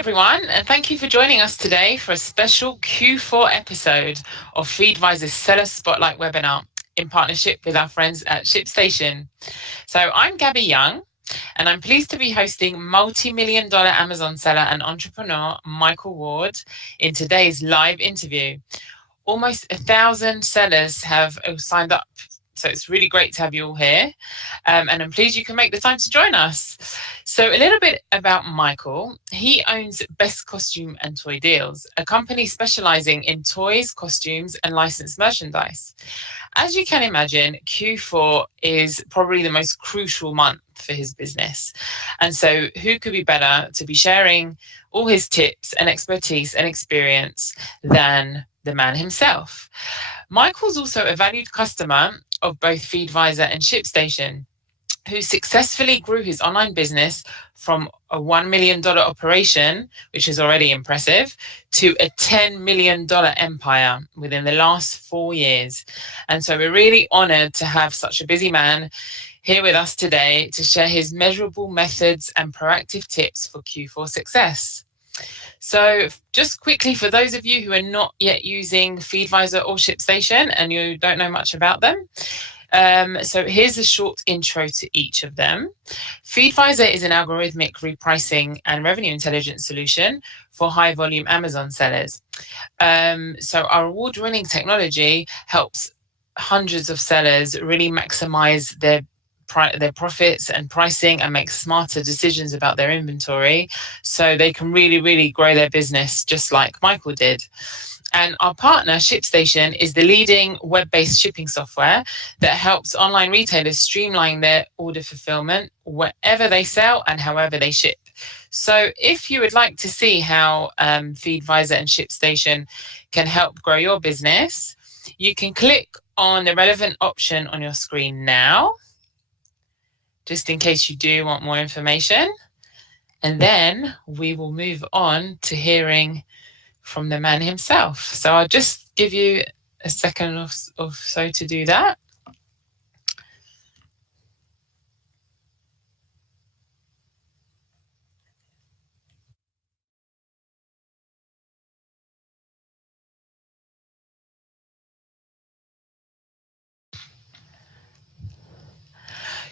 everyone, and thank you for joining us today for a special Q4 episode of Feedvisor's Seller Spotlight webinar in partnership with our friends at ShipStation. So I'm Gaby Young, and I'm pleased to be hosting multi-million-dollar Amazon seller and entrepreneur Michael Ward in today's live interview. Almost 1,000 sellers have signed up, so it's really great to have you all here, and I'm pleased you can make the time to join us. So a little bit about Michael. He owns Best Costume and Toy Deals, a company specializing in toys, costumes, and licensed merchandise. As you can imagine, Q4 is probably the most crucial month for his business. And so who could be better to be sharing all his tips and expertise and experience than the man himself? Michael's also a valued customer of both Feedvisor and ShipStation, who successfully grew his online business from a $1 million operation, which is already impressive, to a $10 million empire within the last 4 years. And so we're really honored to have such a busy man here with us today to share his measurable methods and proactive tips for Q4 success. So just quickly, for those of you who are not yet using Feedvisor or ShipStation and you don't know much about them, so here's a short intro to each of them. Feedvisor is an algorithmic repricing and revenue intelligence solution for high volume Amazon sellers. So our award-winning technology helps hundreds of sellers really maximize their profits and pricing and make smarter decisions about their inventory so they can really grow their business just like Michael did. And our partner, ShipStation, is the leading web-based shipping software that helps online retailers streamline their order fulfillment wherever they sell and however they ship. So if you would like to see how Feedvisor and ShipStation can help grow your business, you can click on the relevant option on your screen now, just in case you do want more information. And then we will move on to hearing from the man himself. So I'll just give you a second or so to do that.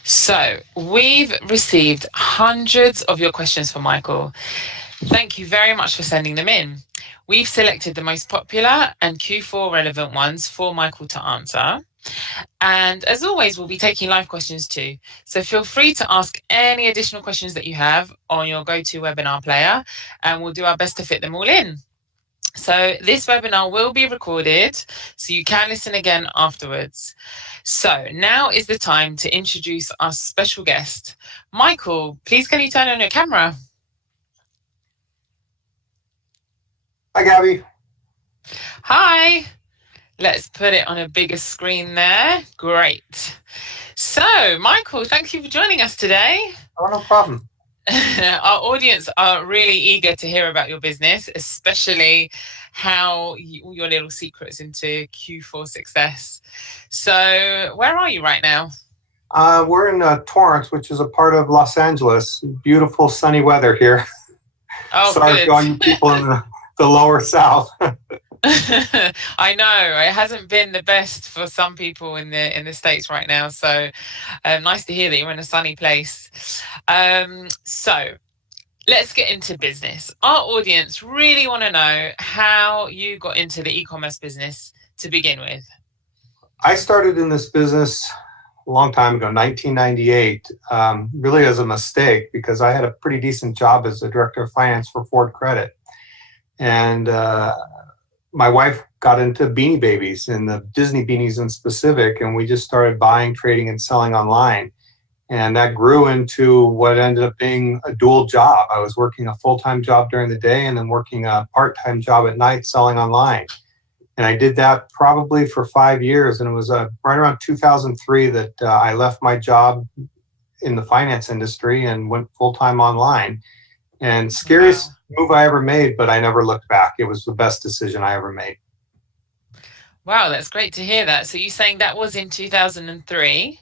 So we've received hundreds of your questions for Michael. Thank you very much for sending them in. We've selected the most popular and Q4 relevant ones for Michael to answer. And as always, we'll be taking live questions too. So feel free to ask any additional questions that you have on your GoToWebinar player, and we'll do our best to fit them all in. So this webinar will be recorded, so you can listen again afterwards. So now is the time to introduce our special guest. Michael, please can you turn on your camera? Hi, Gaby. Hi. Let's put it on a bigger screen there. Great. So, Michael, thank you for joining us today. Oh, no problem. Our audience are really eager to hear about your business, especially how all your little secrets into Q4 success. So, where are you right now? We're in Torrance, which is a part of Los Angeles. Beautiful sunny weather here. Oh, sorry good. for all you people in the lower south. I know it hasn't been the best for some people in the States right now. So nice to hear that you're in a sunny place. So let's get into business. Our audience really want to know how you got into the e-commerce business to begin with. I started in this business a long time ago, 1998, really as a mistake because I had a pretty decent job as the director of finance for Ford Credit. And my wife got into Beanie Babies and the Disney beanies in specific, and we just started buying, trading, and selling online. And that grew into what ended up being a dual job. I was working a full-time job during the day and then working a part-time job at night selling online. And I did that probably for 5 years. And it was right around 2003 that I left my job in the finance industry and went full-time online. And scariest move I ever made, but I never looked back. It was the best decision I ever made. Wow, that's great to hear that. So you're saying that was in 2003?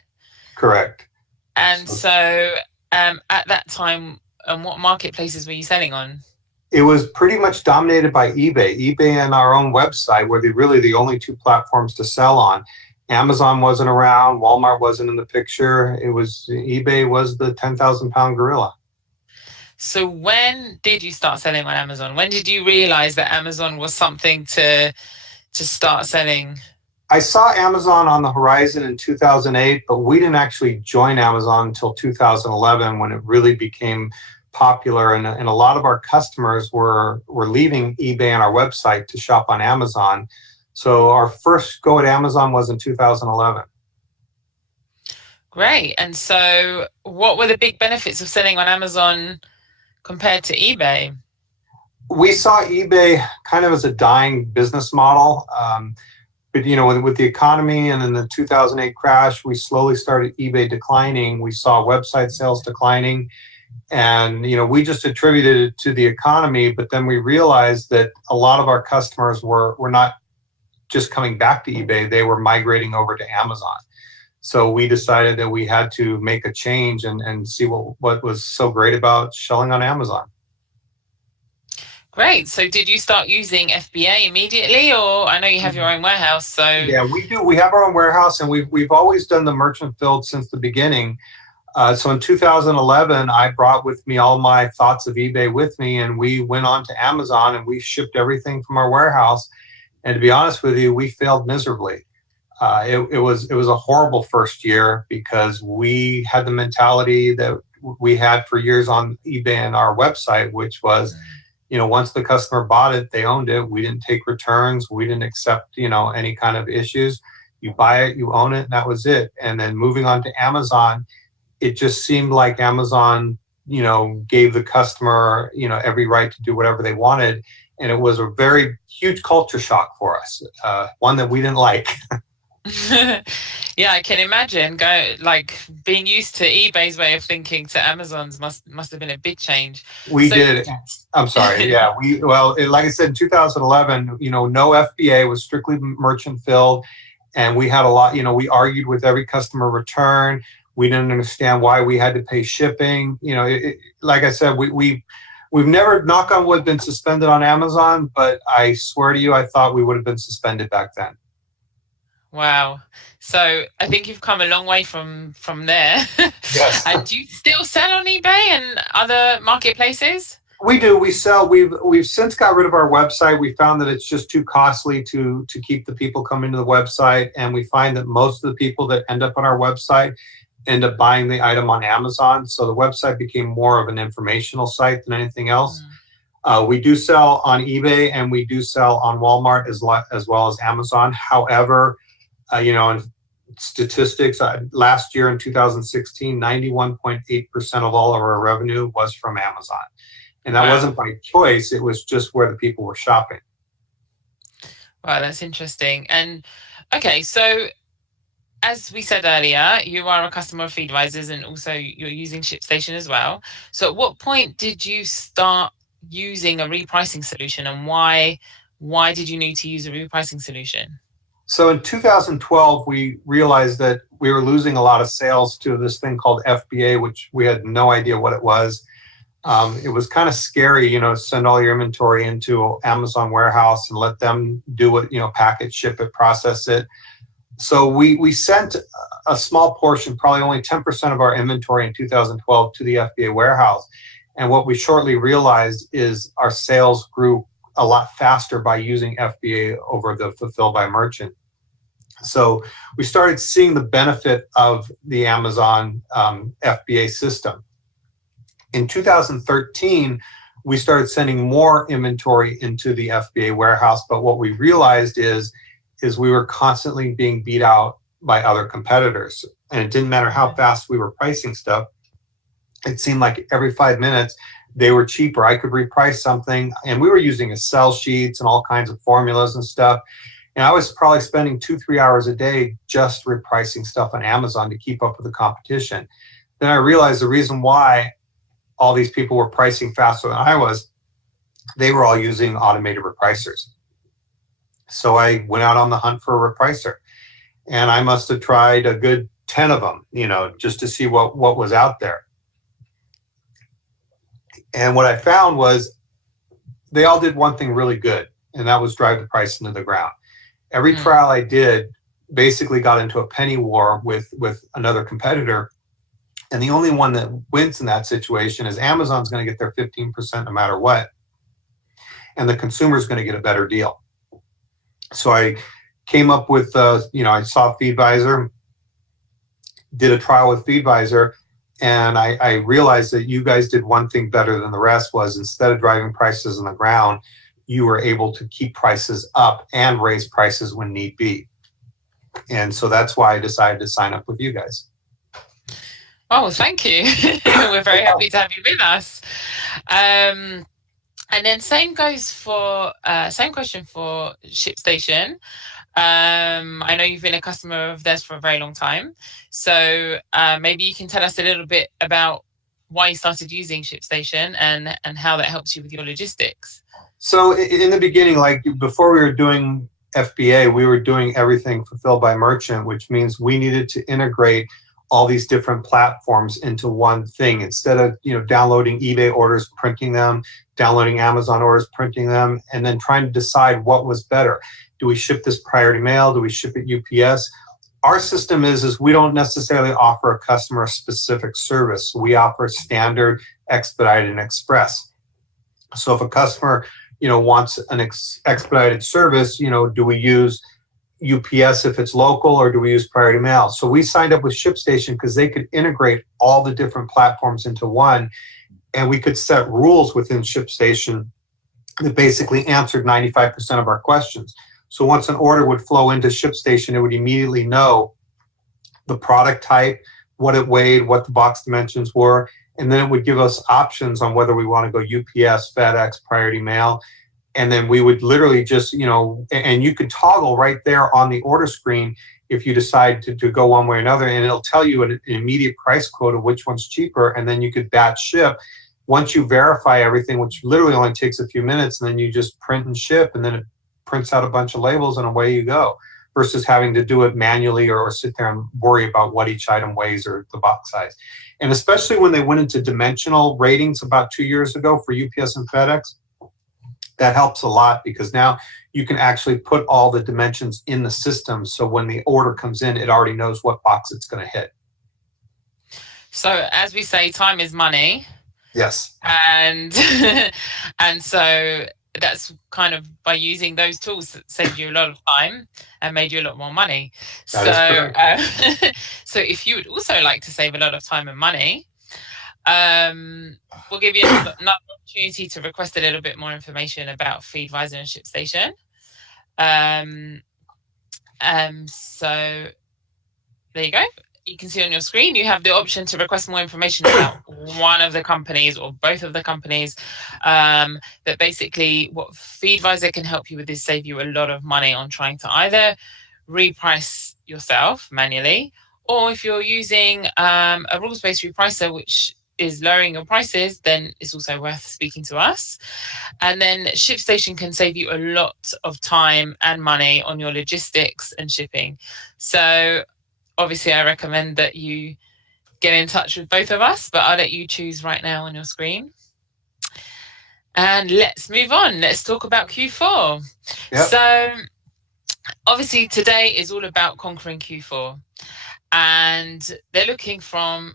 Correct. And so at that time, what marketplaces were you selling on? It was pretty much dominated by eBay. eBay and our own website were really the only two platforms to sell on. Amazon wasn't around. Walmart wasn't in the picture. It was eBay was the 10,000-pound gorilla. So when did you start selling on Amazon? When did you realize that Amazon was something to start selling? I saw Amazon on the horizon in 2008, but we didn't actually join Amazon until 2011 when it really became popular, and a lot of our customers were leaving eBay and our website to shop on Amazon. So our first go at Amazon was in 2011. Great. And so what were the big benefits of selling on Amazon compared to eBay? We saw eBay kind of as a dying business model. But with the economy and then the 2008 crash, we slowly started eBay declining. We saw website sales declining. And, we just attributed it to the economy, but then we realized that a lot of our customers were not just coming back to eBay, they were migrating over to Amazon. So we decided that we had to make a change and see what was so great about selling on Amazon. Great. So did you start using FBA immediately, or I know you have your own warehouse, so... Yeah, we do. We have our own warehouse, and we've always done the merchant build since the beginning. So in 2011, I brought with me all my thoughts of eBay with me, and we went on to Amazon and we shipped everything from our warehouse. And to be honest with you, we failed miserably. It was a horrible first year because we had the mentality that we had for years on eBay and our website, which was, once the customer bought it, they owned it. We didn't take returns. We didn't accept, any kind of issues. You buy it, you own it, and that was it. And then moving on to Amazon, it just seemed like Amazon, gave the customer, every right to do whatever they wanted. And it was a very huge culture shock for us, one that we didn't like. Yeah, I can imagine. Being used to eBay's way of thinking to Amazon's must have been a big change. We did. I'm sorry. Yeah. Like I said, in 2011, no FBA, was strictly merchant filled. And we had a lot, we argued with every customer return. We didn't understand why we had to pay shipping. Like I said, we've never, knock on wood, been suspended on Amazon, but I swear to you, I thought we would have been suspended back then. Wow. So I think you've come a long way from there. Yes. And do you still sell on eBay and other marketplaces? We do. We sell. We've since got rid of our website. We found that it's just too costly to keep the people coming to the website, and we find that most of the people that end up on our website end up buying the item on Amazon. So the website became more of an informational site than anything else. We do sell on eBay and we do sell on Walmart as well as Amazon. However, in statistics, last year in 2016, 91.8% of all of our revenue was from Amazon. And that wasn't by choice. It was just where the people were shopping. Wow, that's interesting. And okay, so as we said earlier, you are a customer of Feedvisors and also you're using ShipStation as well. So at what point did you start using a repricing solution, and why did you need to use a repricing solution? So in 2012, we realized that we were losing a lot of sales to this thing called FBA, which we had no idea what it was. It was kind of scary, send all your inventory into Amazon warehouse and let them do it, package, ship it, process it. So we sent a small portion, probably only 10% of our inventory in 2012 to the FBA warehouse. And what we shortly realized is our sales grew a lot faster by using FBA over the fulfilled by merchant. So we started seeing the benefit of the Amazon FBA system. In 2013, we started sending more inventory into the FBA warehouse, but what we realized is we were constantly being beat out by other competitors. And it didn't matter how fast we were pricing stuff. It seemed like every 5 minutes they were cheaper. I could reprice something, and we were using Excel sheets and all kinds of formulas and stuff. And I was probably spending 2-3 hours a day just repricing stuff on Amazon to keep up with the competition. Then I realized the reason why all these people were pricing faster than I was, they were all using automated repricers. So I went out on the hunt for a repricer, and I must have tried a good 10 of them, just to see what was out there. And what I found was they all did one thing really good, and that was drive the price into the ground. Every trial I did basically got into a penny war with another competitor. And the only one that wins in that situation is Amazon's going to get their 15% no matter what. And the consumer is going to get a better deal. So I came up with, I saw Feedvisor, did a trial with Feedvisor, and I realized that you guys did one thing better than the rest was instead of driving prices on the ground, you were able to keep prices up and raise prices when need be. And so that's why I decided to sign up with you guys. Oh, thank you. We're very happy to have you with us. And then same question for ShipStation. I know you've been a customer of theirs for a very long time. So maybe you can tell us a little bit about why you started using ShipStation and how that helps you with your logistics. So in the beginning, like before we were doing FBA, we were doing everything fulfilled by merchant, which means we needed to integrate all these different platforms into one thing instead of downloading eBay orders, printing them, downloading Amazon orders, printing them, and then trying to decide what was better. Do we ship this priority mail? Do we ship it UPS? Our system is we don't necessarily offer a customer a specific service. We offer standard, expedited, and express. So if a customer wants an expedited service, do we use UPS if it's local, or do we use priority mail? So we signed up with ShipStation because they could integrate all the different platforms into one, and we could set rules within ShipStation that basically answered 95% of our questions. So once an order would flow into ShipStation, it would immediately know the product type, what it weighed, what the box dimensions were, and then it would give us options on whether we want to go UPS, FedEx, priority mail. And then we would literally just, and you could toggle right there on the order screen if you decide to go one way or another, and it'll tell you an immediate price quote of which one's cheaper, and then you could batch ship. Once you verify everything, which literally only takes a few minutes, and then you just print and ship, and then it prints out a bunch of labels and away you go, versus having to do it manually or sit there and worry about what each item weighs or the box size. And especially when they went into dimensional ratings about 2 years ago for UPS and FedEx, that helps a lot because now you can actually put all the dimensions in the system. So when the order comes in, it already knows what box it's going to hit. So as we say, time is money. Yes. And and so that's kind of by using those tools that saved you a lot of time and made you a lot more money. So if you would also like to save a lot of time and money, we'll give you another opportunity to request a little bit more information about Feedvisor and ShipStation. So there you go. You can see on your screen, you have the option to request more information about one of the companies or both of the companies. But basically what Feedvisor can help you with is save you a lot of money on trying to either reprice yourself manually, or if you're using a rules-based repricer, which is lowering your prices, then it's also worth speaking to us. And then ShipStation can save you a lot of time and money on your logistics and shipping. So obviously I recommend that you get in touch with both of us, but I'll let you choose right now on your screen. And let's move on. Let's talk about Q4. Yep. So obviously today is all about conquering Q4, and they're looking for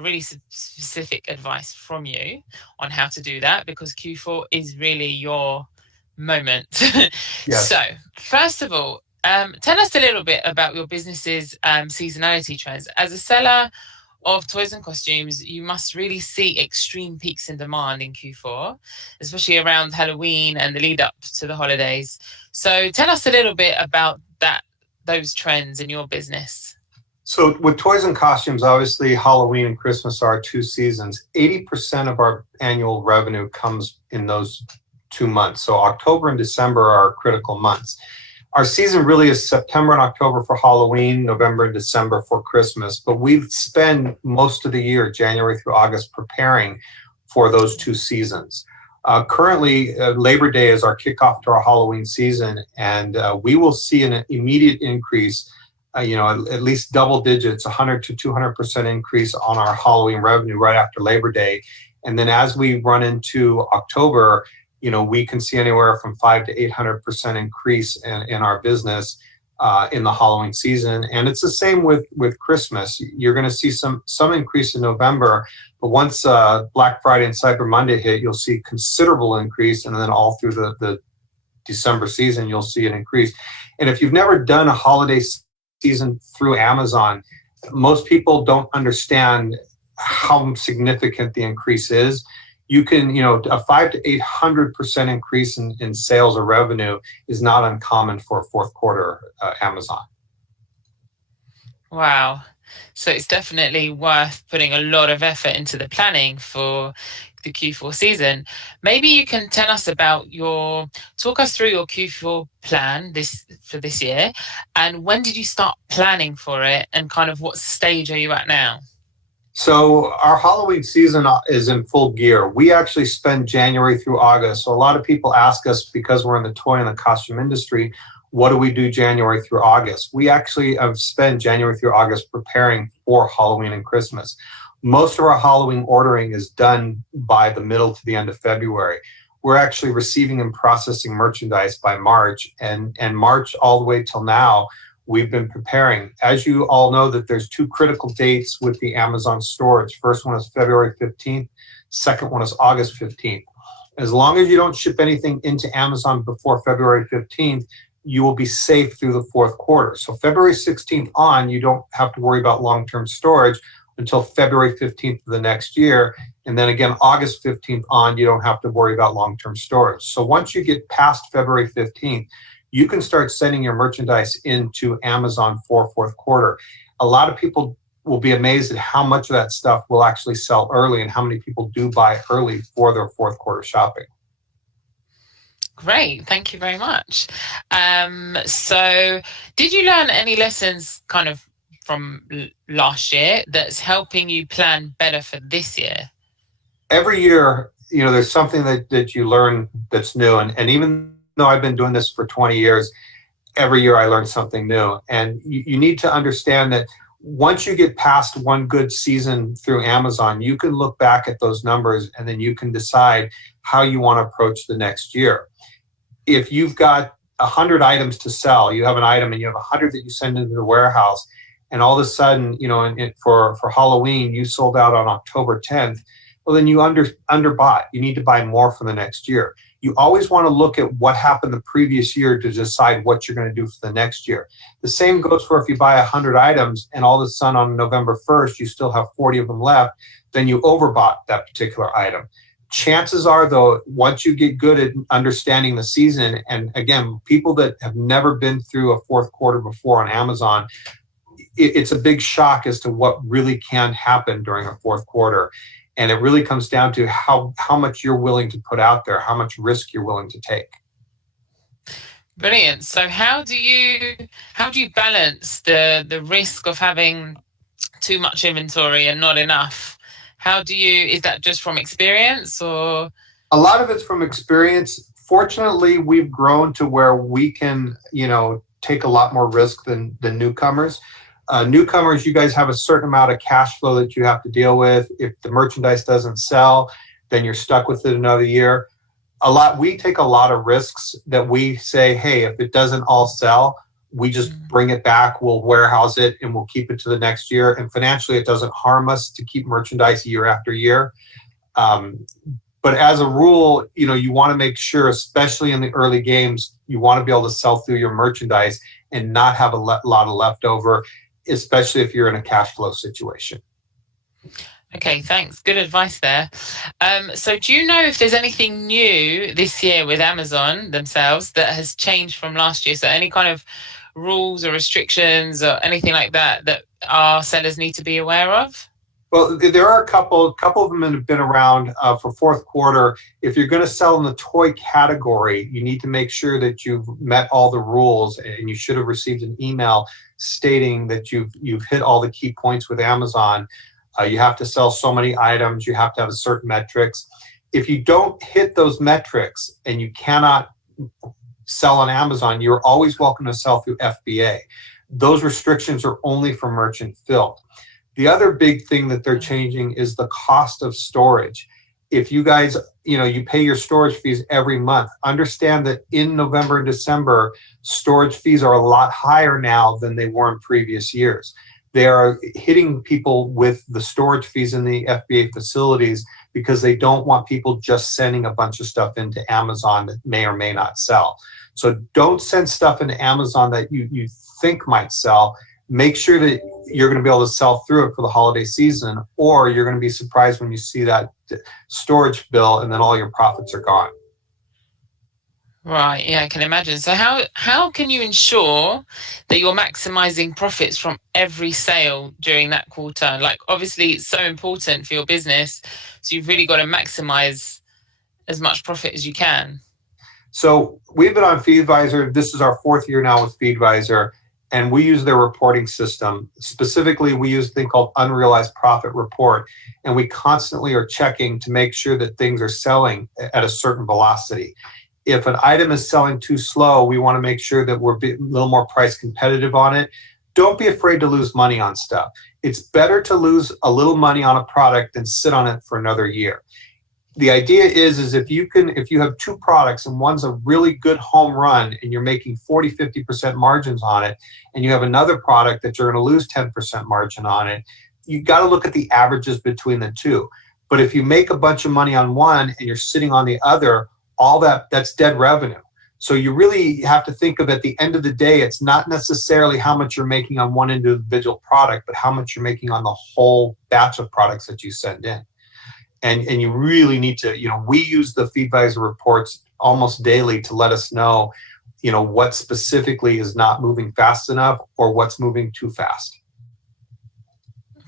really specific advice from you on how to do that, because Q4 is really your moment. Yes. So first of all, tell us a little bit about your business's seasonality trends. As a seller of toys and costumes, you must really see extreme peaks in demand in Q4, especially around Halloween and the lead up to the holidays. So tell us a little bit about those trends in your business. So with toys and costumes, obviously Halloween and Christmas are 2 seasons. 80% of our annual revenue comes in those 2 months. So October and December are critical months. Our season really is September and October for Halloween, November and December for Christmas, but we spend most of the year, January through August, preparing for those 2 seasons. Currently, Labor Day is our kickoff to our Halloween season, and we will see an immediate increase, at least double digits, 100 to 200% increase on our Halloween revenue right after Labor Day. And then as we run into October, we can see anywhere from 500 to 800% increase in our business in the Halloween season. And it's the same with Christmas. You're going to see some increase in November, but once Black Friday and Cyber Monday hit, you'll see considerable increase. And then all through the December season, you'll see an increase. And if you've never done a holiday season through Amazon, most people don't understand how significant the increase is. You can, a 500 to 800% increase in sales or revenue is not uncommon for a fourth quarter Amazon. Wow. So it's definitely worth putting a lot of effort into the planning for the Q4 season. Maybe you can tell us about talk us through your Q4 plan for this year, and when did you start planning for it, and kind of what stage are you at now? So our Halloween season is in full gear. We actually spend January through August. So a lot of people ask us, because we're in the toy and the costume industry, what do we do January through August? We actually have spent January through August preparing for Halloween and Christmas. Most of our Halloween ordering is done by the middle to the end of February. We're actually receiving and processing merchandise by March, and March all the way till now, we've been preparing. As you all know, that there's two critical dates with the Amazon storage. First one is February 15th. Second one is August 15th. As long as you don't ship anything into Amazon before February 15th, you will be safe through the fourth quarter. So February 16th on, you don't have to worry about long-term storage until February 15th of the next year. And then again, August 15th on, you don't have to worry about long-term storage. So once you get past February 15th, you can start sending your merchandise into Amazon for fourth quarter. A lot of people will be amazed at how much of that stuff will actually sell early and how many people do buy early for their fourth quarter shopping. Great, thank you very much. So did you learn any lessons kind of from last year that's helping you plan better for this year? Every year, there's something that you learn that's new. And even though I've been doing this for 20 years, every year I learn something new. And you need to understand that once you get past one good season through Amazon, you can look back at those numbers and then you can decide how you want to approach the next year. If you've got 100 items to sell, you have an item and you have 100 that you send into the warehouse, and all of a sudden, for Halloween, you sold out on October 10th, well, then you underbought. You need to buy more for the next year. You always want to look at what happened the previous year to decide what you're going to do for the next year. The same goes for if you buy 100 items and all of a sudden on November 1st, you still have 40 of them left, then you overbought that particular item. Chances are, though, once you get good at understanding the season, and again, people that have never been through a fourth quarter before on Amazon, it's a big shock as to what really can happen during a fourth quarter. And it really comes down to how much you're willing to put out there, how much risk you're willing to take. Brilliant. So how do you balance the risk of having too much inventory and not enough? Is that just from experience, or? A lot of it's from experience. Fortunately, we've grown to where we can, take a lot more risk than newcomers. Newcomers, you guys have a certain amount of cash flow that you have to deal with. If the merchandise doesn't sell, then you're stuck with it another year. We take a lot of risks that we say, hey, if it doesn't all sell, we just bring it back, we'll warehouse it, and we'll keep it to the next year. And financially, it doesn't harm us to keep merchandise year after year. But as a rule, you want to make sure, especially in the early games, you want to be able to sell through your merchandise and not have a lot of leftover, especially if you're in a cash flow situation. Okay, thanks. Good advice there. So do you know if there's anything new this year with Amazon themselves that has changed from last year? So any kind of rules or restrictions or anything like that our sellers need to be aware of? Well, there are a couple of them that have been around for fourth quarter. If you're going to sell in the toy category, you need to make sure that you've met all the rules, and you should have received an email stating that you've hit all the key points with Amazon. You have to sell so many items. You have to have a certain metrics. If you don't hit those metrics and you cannot sell on Amazon, you're always welcome to sell through FBA. Those restrictions are only for merchant filled. The other big thing that they're changing is the cost of storage. if you guys, you pay your storage fees every month, understand that in November and December, storage fees are a lot higher now than they were in previous years. They are hitting people with the storage fees in the FBA facilities because they don't want people just sending a bunch of stuff into Amazon that may or may not sell. So don't send stuff into Amazon that you think might sell. Make sure that you're going to be able to sell through it for the holiday season, or you're going to be surprised when you see that storage bill and then all your profits are gone. Right, yeah, I can imagine. So how can you ensure that you're maximizing profits from every sale during that quarter? Like, obviously, it's so important for your business, so you've really got to maximize as much profit as you can. So we've been on Feedvisor. This is our 4th year now with Feedvisor, and we use their reporting system. Specifically, we use a thing called Unrealized Profit Report, and we constantly are checking to make sure that things are selling at a certain velocity. If an item is selling too slow, we want to make sure that we're a little more price competitive on it. Don't be afraid to lose money on stuff. It's better to lose a little money on a product than sit on it for another year. The idea is if you have 2 products and one's a really good home run and you're making 40-50% margins on it, and you have another product that you're going to lose 10% margin on it, you got to look at the averages between the two. But if you make a bunch of money on one and you're sitting on the other, all that's dead revenue. So you really have to think of, at the end of the day, it's not necessarily how much you're making on one individual product, but how much you're making on the whole batch of products that you send in. And you really need to, we use the Feedvisor reports almost daily to let us know, what specifically is not moving fast enough or what's moving too fast.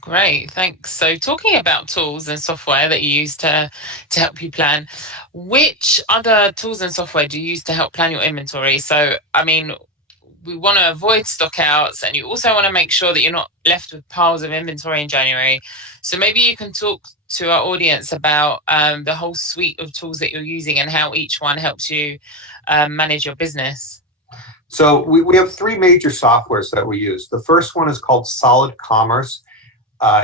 Great, thanks. So talking about tools and software that you use to help you plan, which other tools and software do you use to help plan your inventory? So, I mean, we want to avoid stockouts, and you also want to make sure that you're not left with piles of inventory in January. So maybe you can talk to our audience about the whole suite of tools that you're using and how each one helps you manage your business. So we have 3 major softwares that we use. The first one is called Solid Commerce.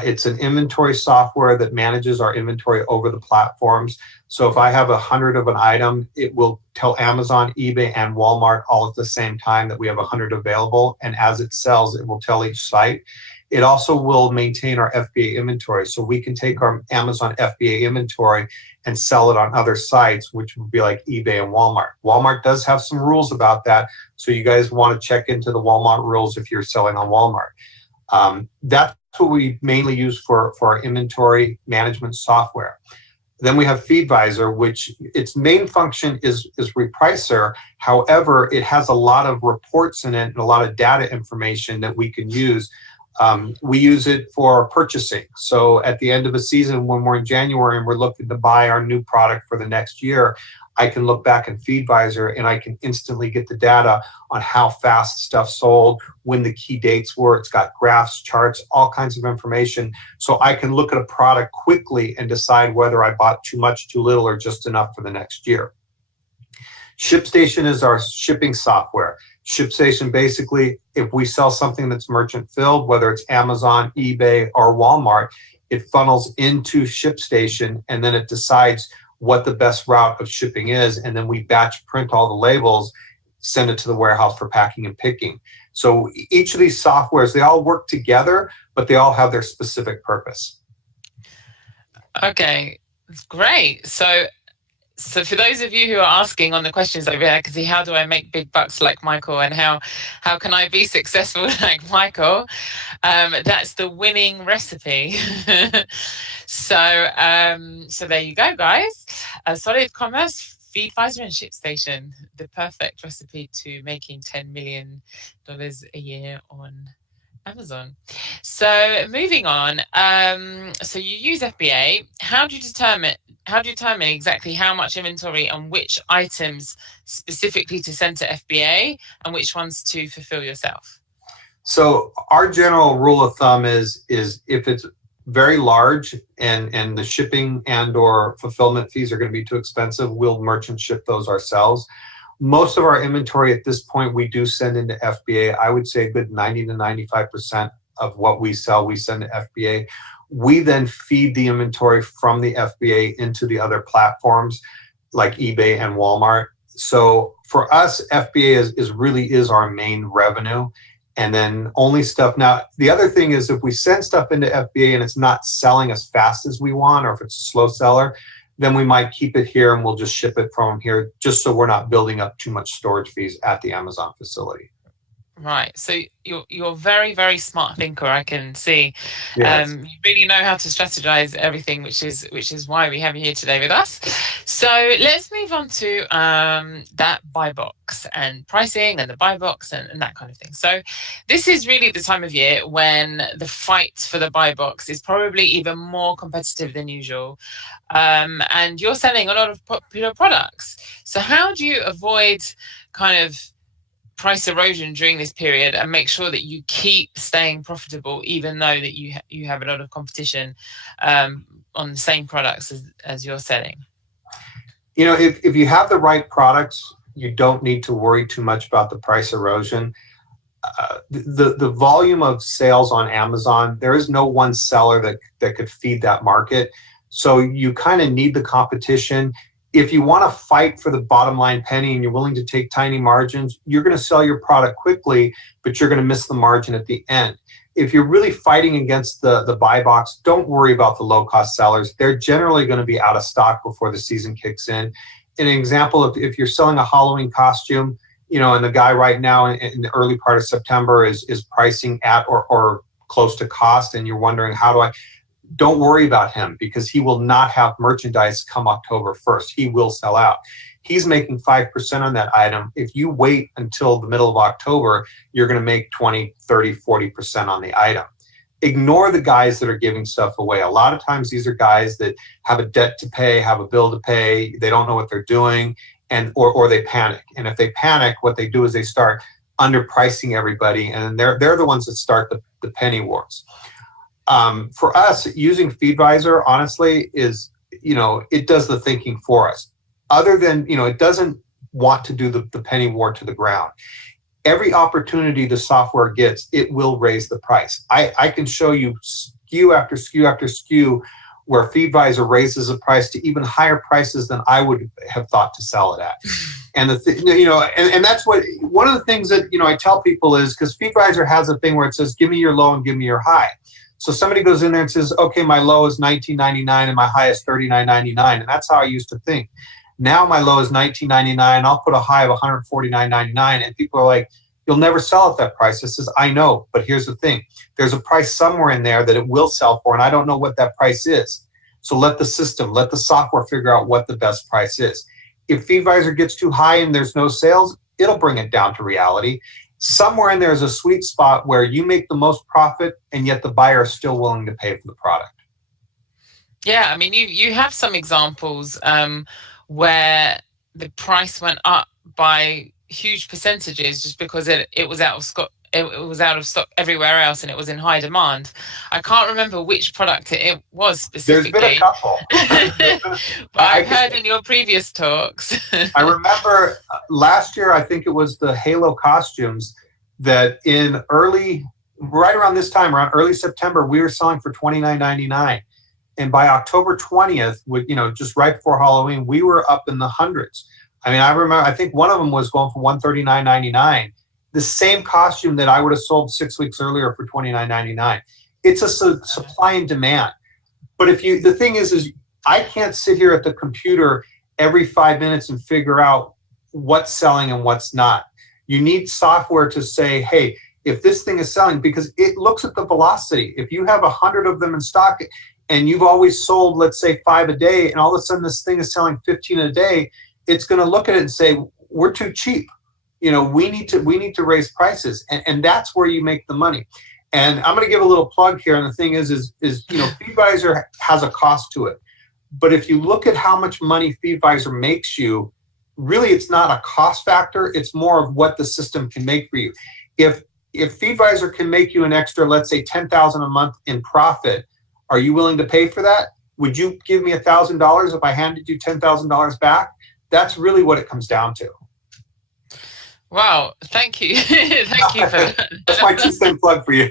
It's an inventory software that manages our inventory over the platforms. So if I have 100 of an item, it will tell Amazon, eBay, and Walmart all at the same time that we have 100 available. And as it sells, it will tell each site. It also will maintain our FBA inventory. So we can take our Amazon FBA inventory and sell it on other sites, which would be like eBay and Walmart. Walmart does have some rules about that. So you guys want to check into the Walmart rules if you're selling on Walmart. That's what we mainly use for our inventory management software. Then we have Feedvisor, which its main function is repricer. However, it has a lot of reports in it and a lot of data information that we can use. We use it for purchasing. So at the end of a season, when we're in January and we're looking to buy our new product for the next year, I can look back in Feedvisor and I can instantly get the data on how fast stuff sold, when the key dates were. It's got graphs, charts, all kinds of information. So I can look at a product quickly and decide whether I bought too much, too little, or just enough for the next year. ShipStation is our shipping software. ShipStation, basically, if we sell something that's merchant filled, whether it's Amazon, eBay, or Walmart, it funnels into ShipStation, and then it decides what the best route of shipping is, and then we batch print all the labels, send it to the warehouse for packing and picking. So each of these softwares, they all work together, but they all have their specific purpose. Okay, that's great. So for those of you who are asking on the questions over there, because how do I make big bucks like Michael, and how can I be successful like Michael? That's the winning recipe. So there you go, guys. Solid Commerce, Feedvisor, and ShipStation, the perfect recipe to making $10 million a year on Amazon. So moving on, so you use FBA. How do you determine exactly how much inventory and which items specifically to send to FBA and which ones to fulfill yourself? So our general rule of thumb is if it's very large and the shipping and or fulfillment fees are going to be too expensive, we'll merchant ship those ourselves. Most of our inventory at this point we do send into FBA. I would say a good 90 to 95% of what we sell we send to FBA. We then feed the inventory from the FBA into the other platforms like eBay and Walmart. So for us, FBA really is our main revenue. And then only stuff. Now, the other thing is if we send stuff into FBA and it's not selling as fast as we want, or if it's a slow seller, then we might keep it here and we'll just ship it from here, just so we're not building up too much storage fees at the Amazon facility. Right. So you're very, very smart thinker, I can see. Yes. You really know how to strategize everything, which is why we have you here today with us. So let's move on to that buy box and pricing and the buy box and that kind of thing. So this is really the time of year when the fight for the buy box is probably even more competitive than usual. And you're selling a lot of popular products. So how do you avoid kind of price erosion during this period and make sure that you keep staying profitable, even though that you have a lot of competition on the same products as you're selling? You know, if you have the right products, you don't need to worry too much about the price erosion. The volume of sales on Amazon, there is no one seller that could feed that market. So you kind of need the competition. If you want to fight for the bottom line penny and you're willing to take tiny margins, you're going to sell your product quickly, but you're going to miss the margin at the end. If you're really fighting against the buy box, don't worry about the low-cost sellers. They're generally going to be out of stock before the season kicks in. An example, if you're selling a Halloween costume, you know, and the guy right now in the early part of September is pricing at or close to cost, and you're wondering, don't worry about him, because he will not have merchandise come October 1st. He will sell out. He's making 5% on that item. If you wait until the middle of October, you're going to make 20, 30, 40% on the item. Ignore the guys that are giving stuff away. A lot of times these are guys that have a debt to pay, have a bill to pay. They don't know what they're doing, or they panic. And if they panic, what they do is they start underpricing everybody, and they're the ones that start the penny wars. For us, using Feedvisor, honestly, it does the thinking for us. Other than, it doesn't want to do the penny war to the ground. Every opportunity the software gets, it will raise the price. I can show you SKU after SKU after SKU where Feedvisor raises the price to even higher prices than I would have thought to sell it at. And and that's one of the things that, I tell people is, because Feedvisor has a thing where it says, give me your low and give me your high. So somebody goes in there and says, okay, my low is $19.99 and my high is $39.99. And that's how I used to think. Now my low is $19.99. I'll put a high of $149.99. And people are like, you'll never sell at that price. I says, I know, but here's the thing. There's a price somewhere in there that it will sell for, and I don't know what that price is. So let the software figure out what the best price is. If Feedvisor gets too high and there's no sales, it'll bring it down to reality. Somewhere in there is a sweet spot where you make the most profit and yet the buyer is still willing to pay for the product. Yeah, I mean, you have some examples where the price went up by huge percentages just because it was out of stock. It was out of stock everywhere else, and it was in high demand. I can't remember which product it was specifically. There's been a couple. But I've heard in your previous talks. I remember last year, I think it was the Halo costumes that right around this time, around early September, we were selling for $29.99. And by October 20th, just right before Halloween, we were up in the hundreds. I mean, I think one of them was going for $139.99. The same costume that I would have sold 6 weeks earlier for $29.99. It's a supply and demand. But the thing is I can't sit here at the computer every 5 minutes and figure out what's selling and what's not. You need software to say, hey, if this thing is selling, because it looks at the velocity. If you have 100 of them in stock and you've always sold, let's say, 5 a day, and all of a sudden this thing is selling 15 a day, it's going to look at it and say, we're too cheap. We need to raise prices, and that's where you make the money. And I'm going to give a little plug here. And the thing is Feedvisor has a cost to it, but if you look at how much money Feedvisor makes you, really it's not a cost factor. It's more of what the system can make for you. If Feedvisor can make you an extra, let's say $10,000 a month in profit, are you willing to pay for that? Would you give me $1,000 if I handed you $10,000 back? That's really what it comes down to. Wow, thank you. Thank you for that. That's my 2 cent plug for you.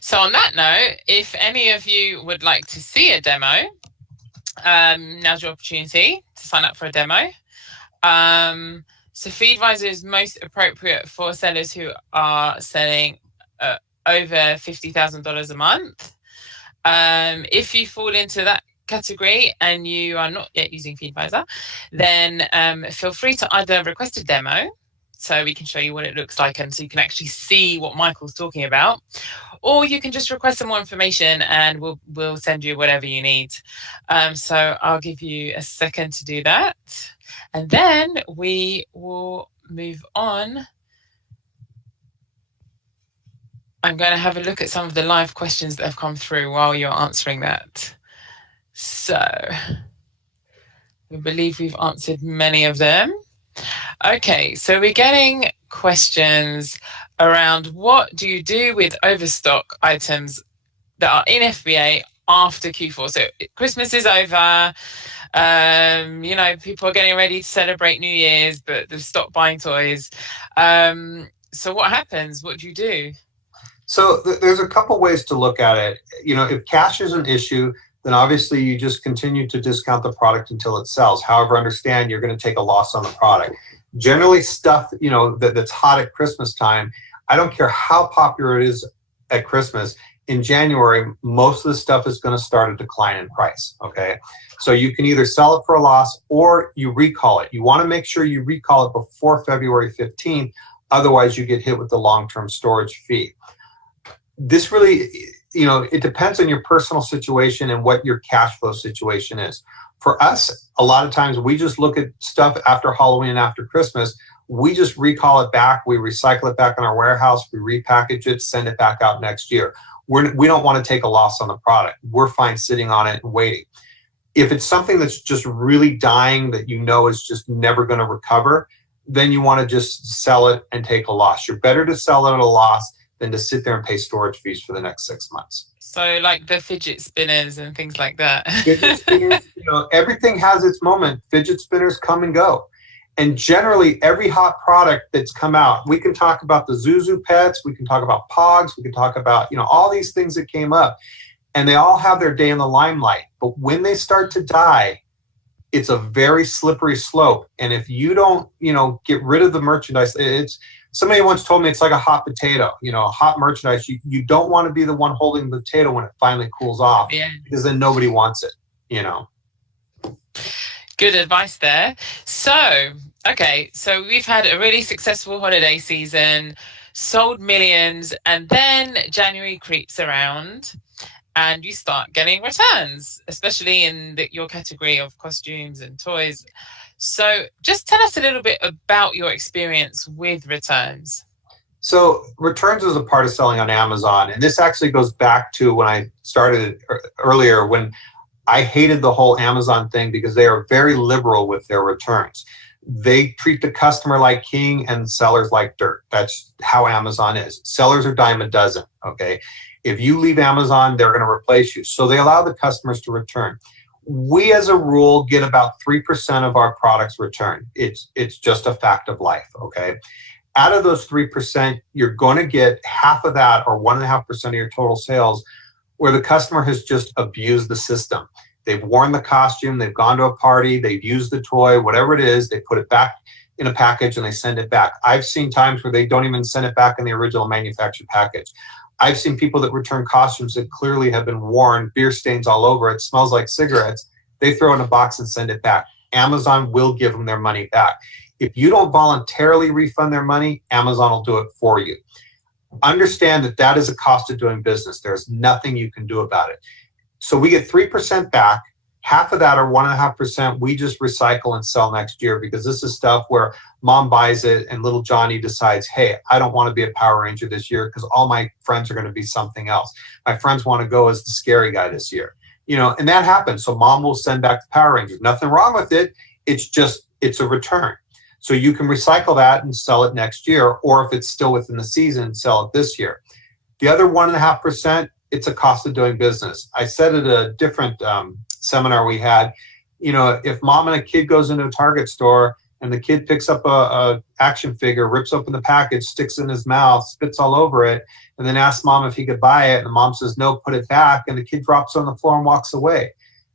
So on that note, if any of you would like to see a demo, now's your opportunity to sign up for a demo. So Feedvisor is most appropriate for sellers who are selling over $50,000 a month. If you fall into that category and you are not yet using Feedvisor, then feel free to either request a demo so we can show you what it looks like and so you can actually see what Michael's talking about, or you can just request some more information and we'll send you whatever you need. So I'll give you a second to do that, and then we will move on. I'm going to have a look at some of the live questions that have come through while you're answering that. So I believe we've answered many of them. Okay, so we're getting questions around what do you do with overstock items that are in FBA after Q4. So Christmas is over, people are getting ready to celebrate New Year's, but they've stopped buying toys. So what happens? What do you do? So there's a couple ways to look at it. If cash is an issue, then obviously you just continue to discount the product until it sells. However, understand you're going to take a loss on the product. Generally stuff, that's hot at Christmas time, I don't care how popular it is at Christmas, in January, most of the stuff is going to start to decline in price, okay? So you can either sell it for a loss or you recall it. You want to make sure you recall it before February 15th, otherwise you get hit with the long-term storage fee. This really, it depends on your personal situation and what your cash flow situation is. For us, a lot of times we just look at stuff after Halloween and after Christmas. We just recall it back. We recycle it back in our warehouse. We repackage it, send it back out next year. We don't want to take a loss on the product. We're fine sitting on it and waiting. If it's something that's just really dying that is just never going to recover, then you want to just sell it and take a loss. You're better to sell it at a loss than to sit there and pay storage fees for the next 6 months. So like the fidget spinners and things like that. Fidget spinners, everything has its moment. Fidget spinners come and go. And generally every hot product that's come out, we can talk about the Zuzu pets, we can talk about Pogs, we can talk about, all these things that came up, and they all have their day in the limelight. But when they start to die, it's a very slippery slope. And if you don't, get rid of the merchandise, somebody once told me it's like a hot potato, hot merchandise. You don't want to be the one holding the potato when it finally cools off, because then nobody wants it, Good advice there. So, okay, so we've had a really successful holiday season, sold millions, and then January creeps around and you start getting returns, especially in your category of costumes and toys. So just tell us a little bit about your experience with returns. So returns is a part of selling on Amazon. And this actually goes back to when I started earlier, when I hated the whole Amazon thing, because they are very liberal with their returns. They treat the customer like king and sellers like dirt. That's how Amazon is. Sellers are dime a dozen, okay? If you leave Amazon, they're going to replace you. So they allow the customers to return. We, as a rule, get about 3% of our products returned. It's just a fact of life, okay? Out of those 3%, you're going to get half of that, or 1.5% of your total sales, where the customer has just abused the system. They've worn the costume, they've gone to a party, they've used the toy, whatever it is, they put it back in a package and they send it back. I've seen times where they don't even send it back in the original manufactured package. I've seen people that return costumes that clearly have been worn, beer stains all over it, smells like cigarettes. They throw it in a box and send it back. Amazon will give them their money back. If you don't voluntarily refund their money, Amazon will do it for you. Understand that that is a cost of doing business. There's nothing you can do about it. So we get 3% back. Half of that, or 1.5%, we just recycle and sell next year, because this is stuff where mom buys it and little Johnny decides, hey, I don't want to be a Power Ranger this year because all my friends are going to be something else. My friends want to go as the scary guy this year. And that happens. So mom will send back the Power Rangers. Nothing wrong with it. It's a return. So you can recycle that and sell it next year, or if it's still within the season, sell it this year. The other 1.5%, it's a cost of doing business. I said at a different seminar we had, if mom and a kid goes into a Target store and the kid picks up a action figure, rips open the package, sticks it in his mouth, spits all over it, and then asks mom if he could buy it, and the mom says no, put it back, and the kid drops it on the floor and walks away.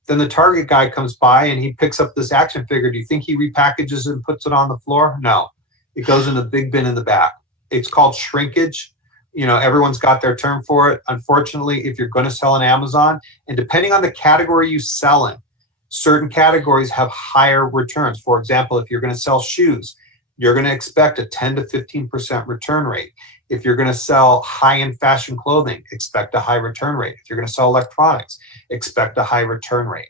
Then the Target guy comes by and he picks up this action figure. Do you think he repackages it and puts it on the floor? No. It goes in the big bin in the back. It's called shrinkage. Everyone's got their term for it. Unfortunately, if you're going to sell on Amazon, and depending on the category you sell in, certain categories have higher returns. For example, if you're going to sell shoes, you're going to expect a 10 to 15% return rate. If you're going to sell high-end fashion clothing, expect a high return rate. If you're going to sell electronics, expect a high return rate.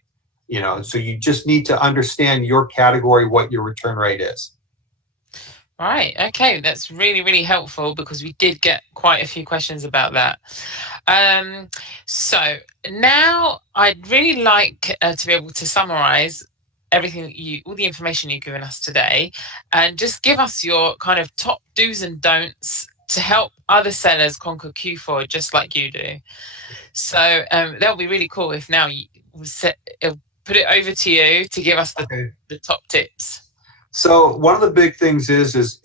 So you just need to understand your category, what your return rate is. Right. Okay. That's really, really helpful because we did get quite a few questions about that. So now I'd really like to be able to summarize all the information you've given us today, and just give us your kind of top do's and don'ts to help other sellers conquer Q4 just like you do. So that would be really cool if now I'll put it over to you to give us the top tips. So one of the big things is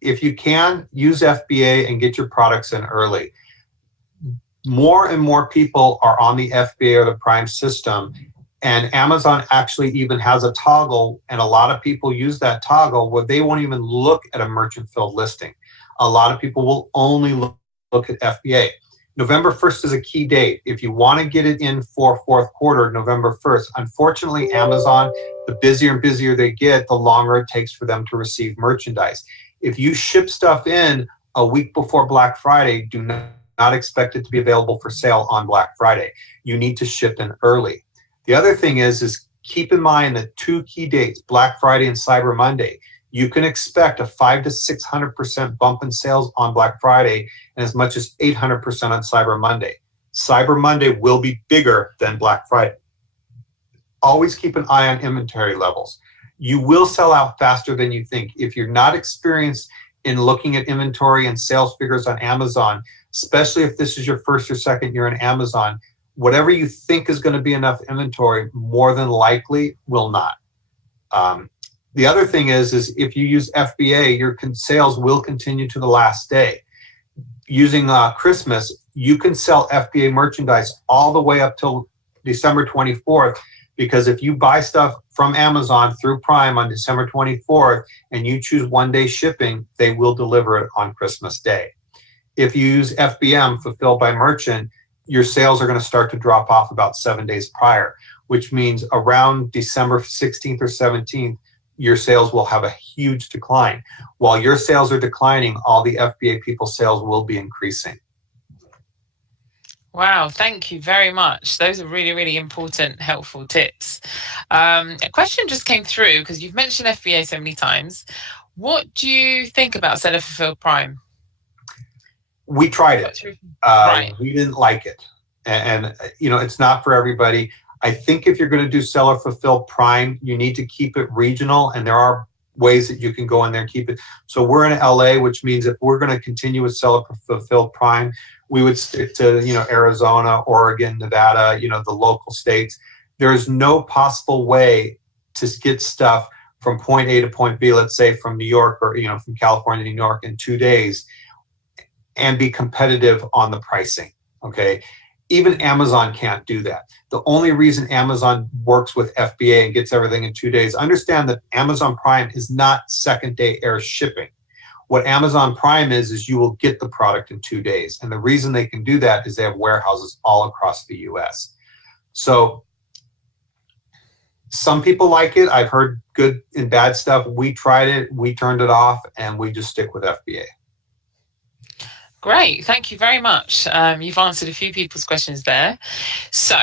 if you can, use FBA and get your products in early. More and more people are on the FBA or the Prime system, and Amazon actually even has a toggle, and a lot of people use that toggle where they won't even look at a merchant-filled listing. A lot of people will only look at FBA. November 1st is a key date. If you want to get it in for fourth quarter, November 1st, unfortunately, Amazon, the busier and busier they get, the longer it takes for them to receive merchandise. If you ship stuff in a week before Black Friday, do not expect it to be available for sale on Black Friday. You need to ship in early. The other thing is keep in mind that two key dates, Black Friday and Cyber Monday. You can expect a 500 to 600% bump in sales on Black Friday and as much as 800% on Cyber Monday. Cyber Monday will be bigger than Black Friday. Always keep an eye on inventory levels. You will sell out faster than you think. If you're not experienced in looking at inventory and sales figures on Amazon, especially if this is your first or second year on Amazon, whatever you think is going to be enough inventory, more than likely will not. The other thing is if you use FBA, your sales will continue to the last day. Using Christmas, you can sell FBA merchandise all the way up till December 24th, because if you buy stuff from Amazon through Prime on December 24th and you choose one-day shipping, they will deliver it on Christmas Day. If you use FBM, Fulfilled by Merchant, your sales are going to start to drop off about 7 days prior, which means around December 16th or 17th, your sales will have a huge decline. While your sales are declining, all the FBA people's sales will be increasing. Wow, thank you very much. Those are really, really important, helpful tips. A question just came through because you've mentioned FBA so many times. What do you think about Seller Fulfilled Prime? We tried it. Right. We didn't like it. And it's not for everybody. I think if you're going to do Seller Fulfilled Prime, you need to keep it regional, and there are ways that you can go in there and keep it. So we're in LA, which means if we're going to continue with Seller Fulfilled Prime, we would stick to, Arizona, Oregon, Nevada, the local states. There is no possible way to get stuff from point A to point B, let's say from New York or, from California to New York in 2 days, and be competitive on the pricing, okay? Even Amazon can't do that. The only reason Amazon works with FBA and gets everything in 2 days, understand that Amazon Prime is not second-day air shipping. What Amazon Prime is you will get the product in 2 days. And the reason they can do that is they have warehouses all across the US. So some people like it. I've heard good and bad stuff. We tried it, we turned it off, and we just stick with FBA. Great, thank you very much. You've answered a few people's questions there. So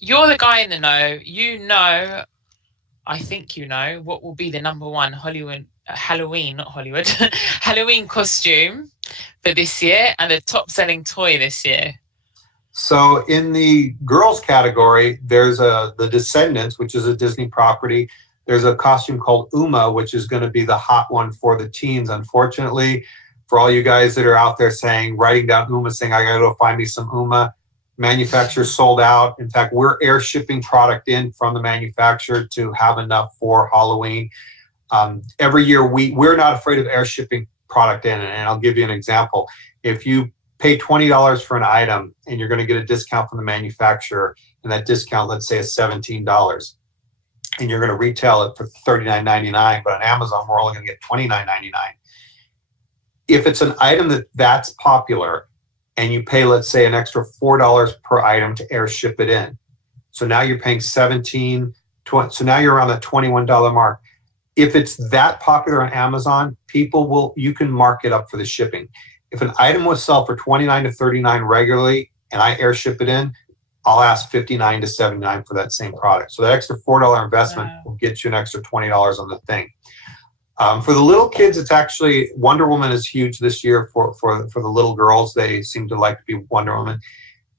you're the guy in the know. I think what will be the #1 Halloween costume for this year and the top selling toy this year. So in the girls category, there's the Descendants, which is a Disney property. There's a costume called Uma, which is going to be the hot one for the teens. Unfortunately, for all you guys that are out there writing down Uma, saying, I gotta go find me some Uma, manufacturer's sold out. In fact, we're air shipping product in from the manufacturer to have enough for Halloween. Every year, we're not afraid of air shipping product in, and I'll give you an example. If you pay $20 for an item and you're going to get a discount from the manufacturer, and that discount, let's say, is $17, and you're going to retail it for $39.99, but on Amazon, we're only going to get $29.99. If it's an item that's popular and you pay, let's say, an extra $4 per item to air ship it in, so now you're paying $17, $20, so now you're around the $21 mark. If it's that popular on Amazon, you can mark it up for the shipping. If an item was sell for $29 to $39 regularly and I air ship it in, I'll ask $59 to $79 for that same product. So that extra $4 investment will get you an extra $20 on the thing. For the little kids, it's actually, Wonder Woman is huge this year for the little girls. They seem to like to be Wonder Woman.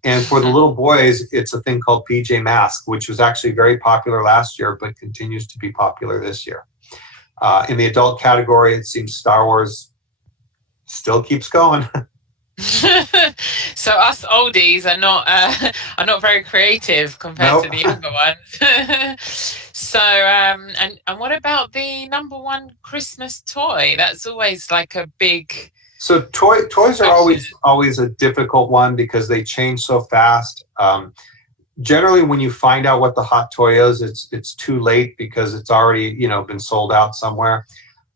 And for the little boys, it's a thing called PJ Masks, which was actually very popular last year, but continues to be popular this year. In the adult category, it seems Star Wars still keeps going. So us oldies are not very creative compared to the younger ones. So and what about the number one Christmas toy? That's always like a big. So toys are always a difficult one because they change so fast. Generally, when you find out what the hot toy is, it's too late because it's already been sold out somewhere.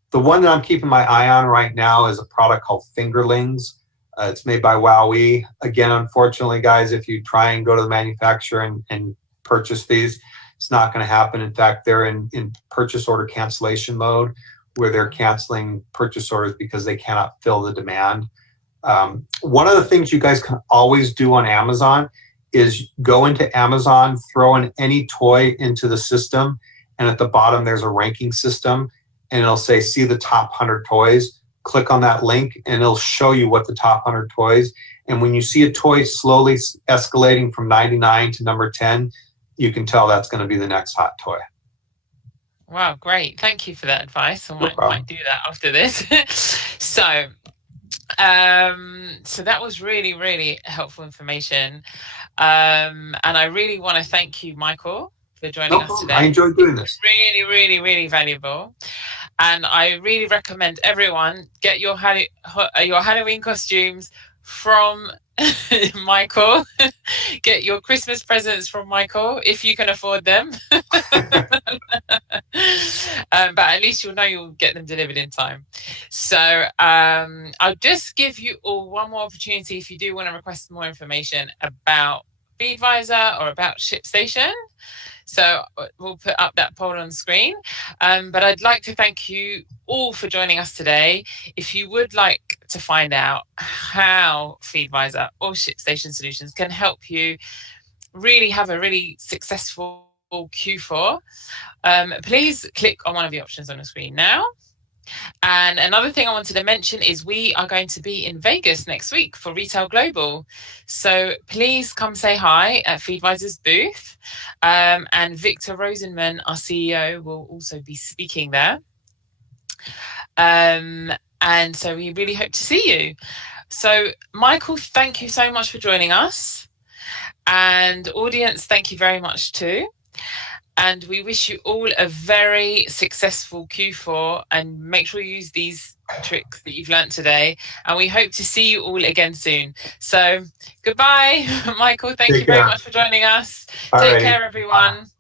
The one that I'm keeping my eye on right now is a product called Fingerlings. It's made by WowWee. Again, unfortunately, guys, if you try and go to the manufacturer and purchase these, it's not going to happen. In fact, they're in purchase order cancellation mode, where they're canceling purchase orders because they cannot fill the demand. One of the things you guys can always do on Amazon is go into Amazon, throw in any toy into the system, and at the bottom there's a ranking system, and it'll say, see the top 100 toys. Click on that link, and it'll show you what the top 100 toys. And when you see a toy slowly escalating from 99 to number 10, you can tell that's going to be the next hot toy. Wow, great. Thank you for that advice. I might do that after this. So that was really, really helpful information. And I really want to thank you, Michael, for joining us today. I enjoyed doing this. Really, really, really valuable. And I really recommend everyone get your Halloween costumes from Michael. Get your Christmas presents from Michael if you can afford them. But at least you'll know you'll get them delivered in time. So I'll just give you all one more opportunity if you do want to request more information about Feedvisor or about ShipStation. So we'll put up that poll on screen. But I'd like to thank you all for joining us today. If you would like to find out how Feedvisor or ShipStation Solutions can help you really have a really successful Q4, please click on one of the options on the screen now. And another thing I wanted to mention is we are going to be in Vegas next week for Retail Global. So please come say hi at Feedvisor's booth. And Victor Rosenman, our CEO, will also be speaking there. And so we really hope to see you. So Michael, thank you so much for joining us. And audience, thank you very much too. And we wish you all a very successful Q4, and make sure you use these tricks that you've learned today. And we hope to see you all again soon. So goodbye, Michael. Thank you very much for joining us. Take care, everyone.